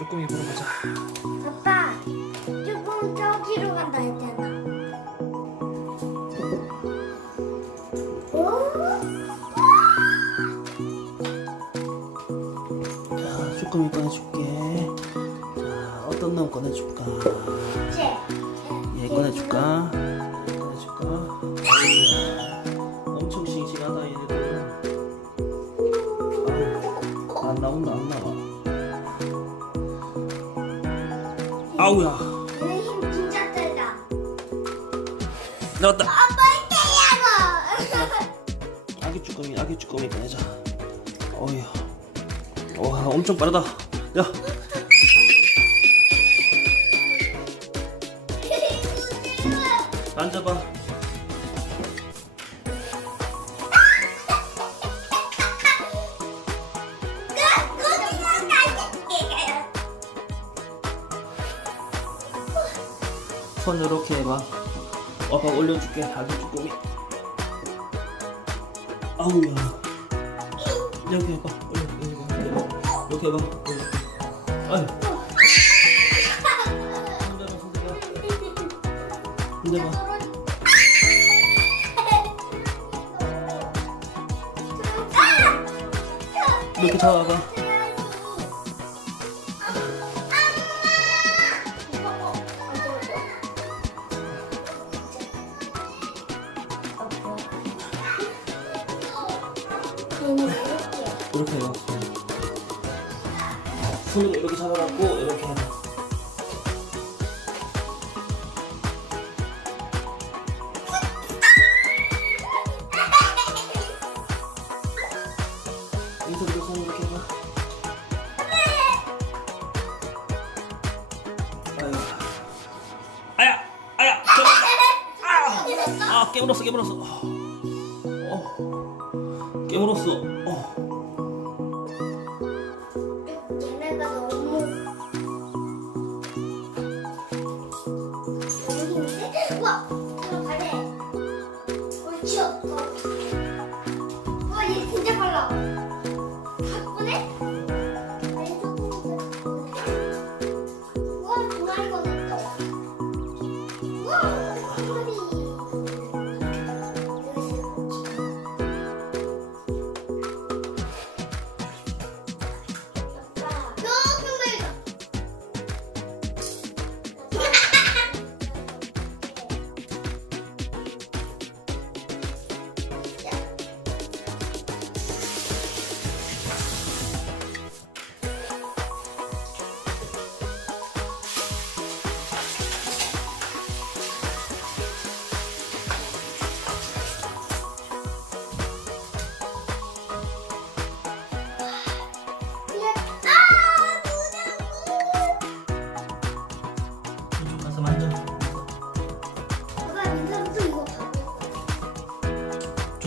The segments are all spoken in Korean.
쭈꾸미 보러 가자. 아빠, 조금 저기로 간다 했잖아. 오? 자, 쭈꾸미 꺼내줄게. 자, 어떤 놈 꺼내줄까? 쟤. 얘 꺼내줄까? 얘 꺼내줄까? 어이야, 엄청 싱싱하다 얘네들. 아우, 안 나온다 안 나와. 아우야, 얘네 힘 진짜 세다. 나왔다. 아빠. 아기 쭈꾸미, 아기 쭈꾸미 꺼내자. 어이야, 와, 엄청 빠르다. 야, 앉아봐. 손 이렇게 해봐. 아빠 올려줄게. 아기 쭈꾸미. 아우야. 이렇게 해봐. 올려, 올려, 올려. 이렇게 해봐. 아유. 손잡아. 손잡아. 이렇게 잡아봐. 이렇게 해봐. 손. 손으로 이렇게 잡아갖고 이렇게 해봐. 아, 깨물었어, 깨물었어. 어, 깨물었어. 어. 얘네가 너무 너무 힘든데? 우와!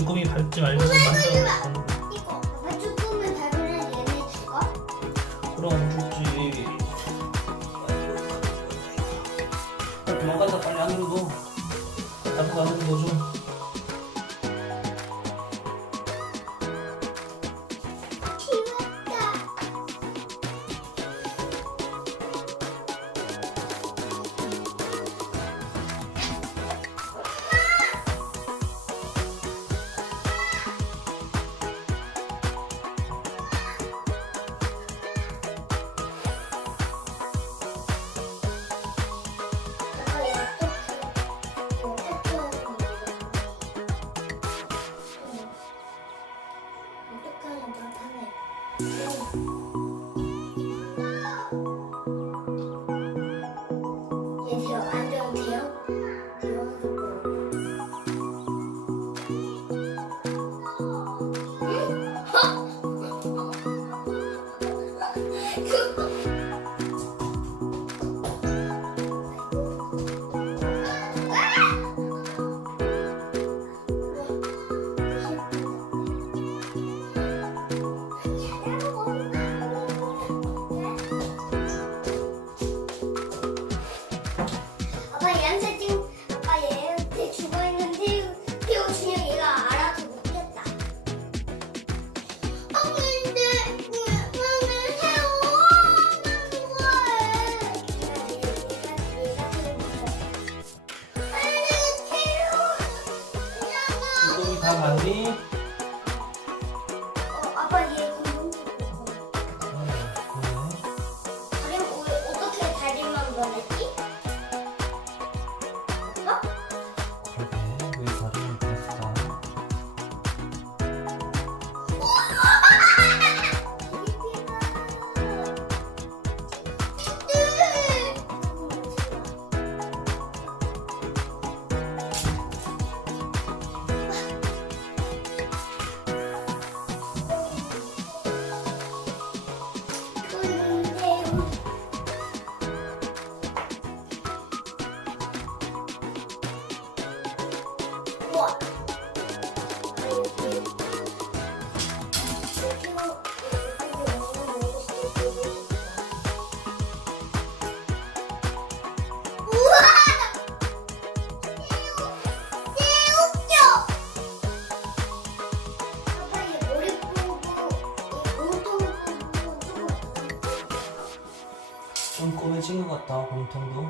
쭈꾸미 밟지 말고 이거 만져. 이거 아빠 조금만 밟으면 얘네 죽어? 그럼 죽지. 도망간다 빨리 안으로 넣어. 앞으로 안으로 넣어줘. Bye. 목욕탕도?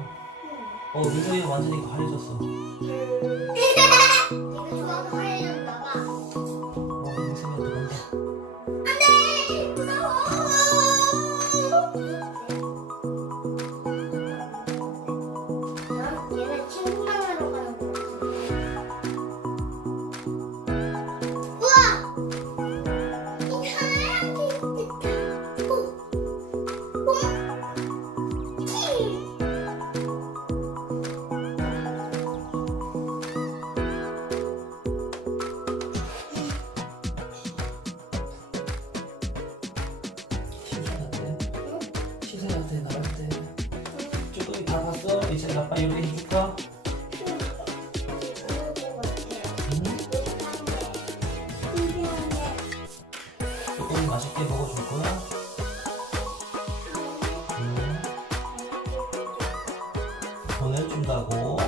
어, 의자가 완전히 가려졌어. 내가 좋아서 가려졌나 봐. 와, 인생이 다 간다. 이제 아빠 요리 해줄까? 조금 맛있게 먹어줄 거야? 음. 오늘 준다고.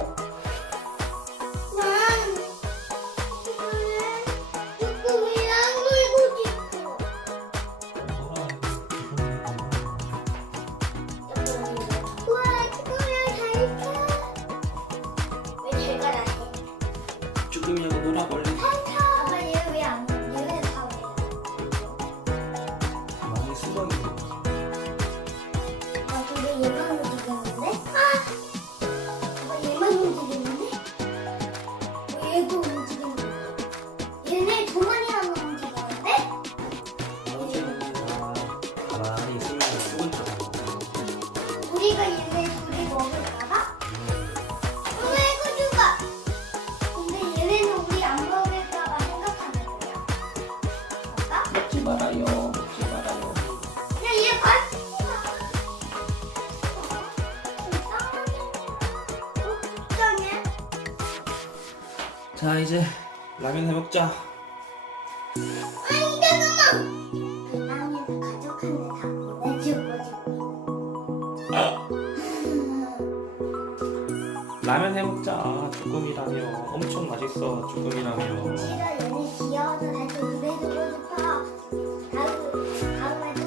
자 이제 라면 해먹자. 라면 해먹자. 주꾸미라면 엄청 맛있어 주꾸미라면 제가 얘네 귀여워서 다시 입에 두고 싶어. 다음 다음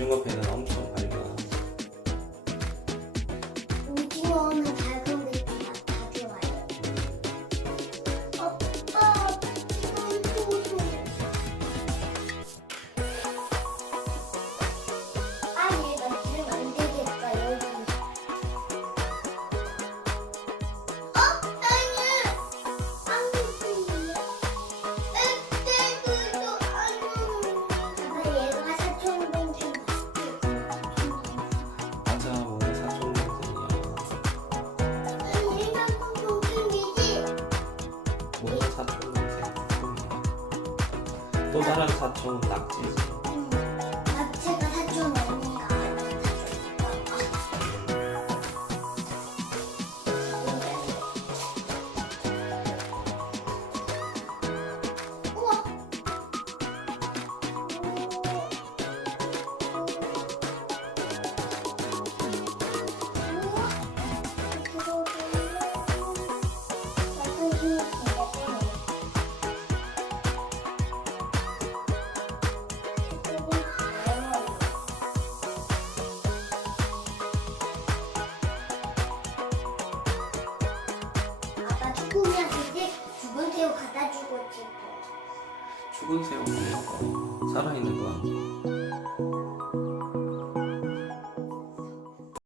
대중카페는 엄청 또 하나 다 저는 낙지지. 보이세요? 살아있는 거야.